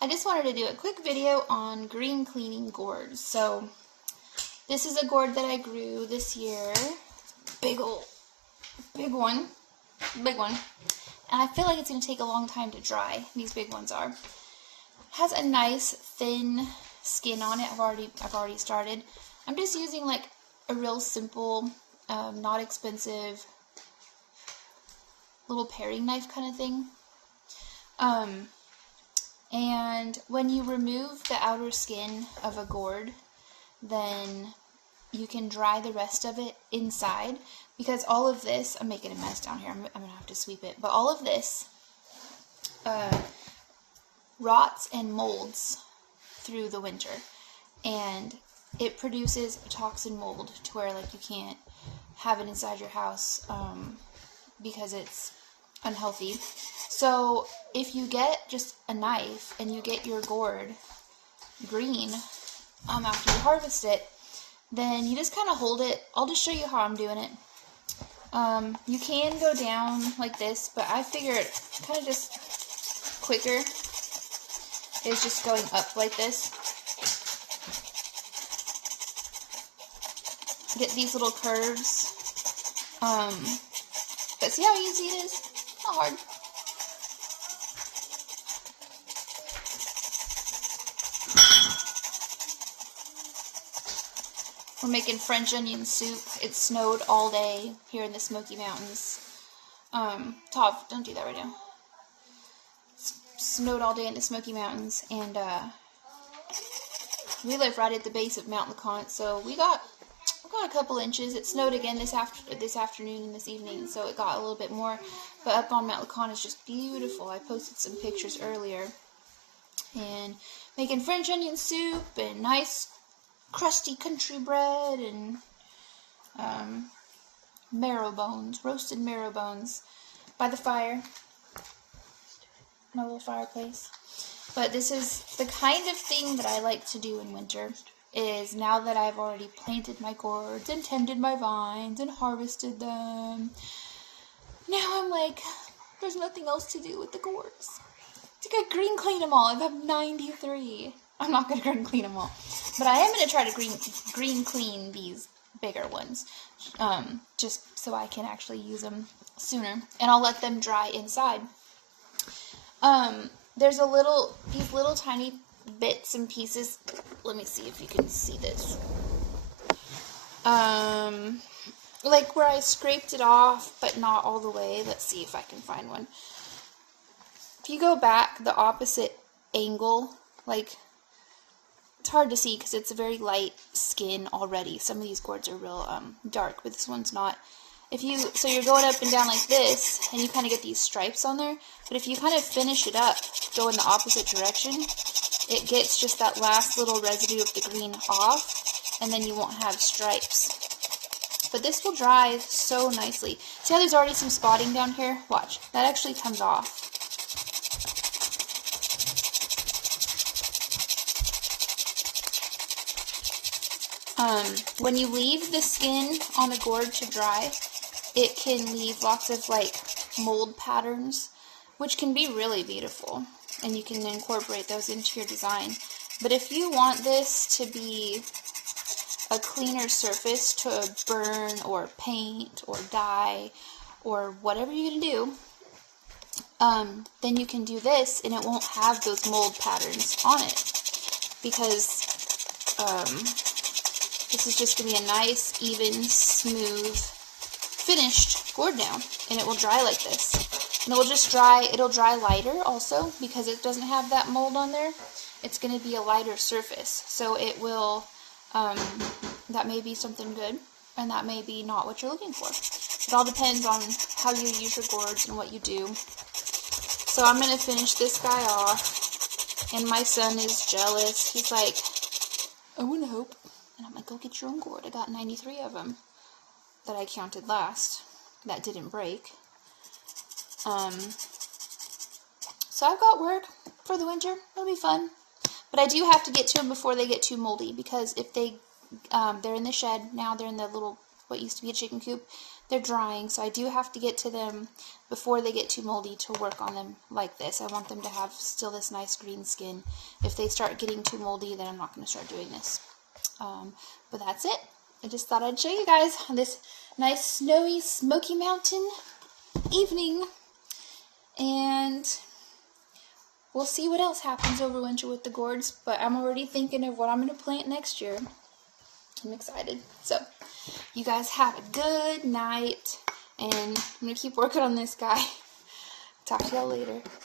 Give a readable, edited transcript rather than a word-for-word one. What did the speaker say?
I just wanted to do a quick video on green cleaning gourds. So this is a gourd that I grew this year. Big one. And I feel like it's going to take a long time to dry. These big ones are. Has a nice thin skin on it. I've already started. I'm just using like a real simple, not expensive little paring knife kind of thing. And when you remove the outer skin of a gourd, then you can dry the rest of it inside, because all of this, I'm making a mess down here, I'm going to have to sweep it, but all of this rots and molds through the winter, and it produces a toxin mold to where like you can't have it inside your house because it's unhealthy. So if you get just a knife and you get your gourd green after you harvest it, then you just kind of hold it. I'll just show you how I'm doing it. You can go down like this, but I figured kind of just quicker is just going up like this. Get these little curves. But see how easy it is? Not hard. We're making French onion soup. It snowed all day here in the Smoky Mountains. Tav, don't do that right now. Snowed all day in the Smoky Mountains, and we live right at the base of Mount LeConte, so we got a couple inches. It snowed again this afternoon and this evening, so it got a little bit more. But up on Mount LeConte is just beautiful. I posted some pictures earlier, and making French onion soup and nice crusty country bread and marrow bones, roasted marrow bones by the fire, my little fireplace. But this is the kind of thing that I like to do in winter, is now that I've already planted my gourds and tended my vines and harvested them, now I'm like, there's nothing else to do with the gourds. I think I green clean them all. I have 93. I'm not going to green clean them all. But I am going to try to green clean these bigger ones, just so I can actually use them sooner. And I'll let them dry inside. There's these little tiny bits and pieces. Let me see if you can see this. Like where I scraped it off, but not all the way. Let's see if I can find one. If you go back the opposite angle, like, it's hard to see because it's a very light skin already. Some of these gourds are real dark, but this one's not. So you're going up and down like this, and you kind of get these stripes on there. But if you kind of finish it up, go in the opposite direction, it gets just that last little residue of the green off, and then you won't have stripes. But this will dry so nicely. See how there's already some spotting down here? Watch. That actually comes off. When you leave the skin on a gourd to dry, it can leave lots of like mold patterns, which can be really beautiful, and you can incorporate those into your design. But if you want this to be a cleaner surface to burn or paint or dye or whatever you're going to do, then you can do this and it won't have those mold patterns on it, because this is just going to be a nice, even, smooth, finished gourd now. And it will dry like this. And it'll dry lighter also, because it doesn't have that mold on there. It's going to be a lighter surface. So it will, that may be something good, and that may be not what you're looking for. It all depends on how you use your gourds and what you do. So I'm going to finish this guy off. And my son is jealous. He's like, I want to help. And I'm like, go get your own gourd. I got 93 of them that I counted last. That didn't break. So I've got work for the winter. It'll be fun. But I do have to get to them before they get too moldy, because if they're in the shed now, they're in the little, what used to be a chicken coop. they're drying, so I do have to get to them before they get too moldy to work on them like this. I want them to have still this nice green skin. If they start getting too moldy, then I'm not going to start doing this. But that's it. I just thought I'd show you guys on this nice snowy Smoky Mountain evening. And we'll see what else happens over winter with the gourds, but I'm already thinking of what I'm going to plant next year. I'm excited. So, you guys have a good night, and I'm going to keep working on this guy. Talk to y'all later.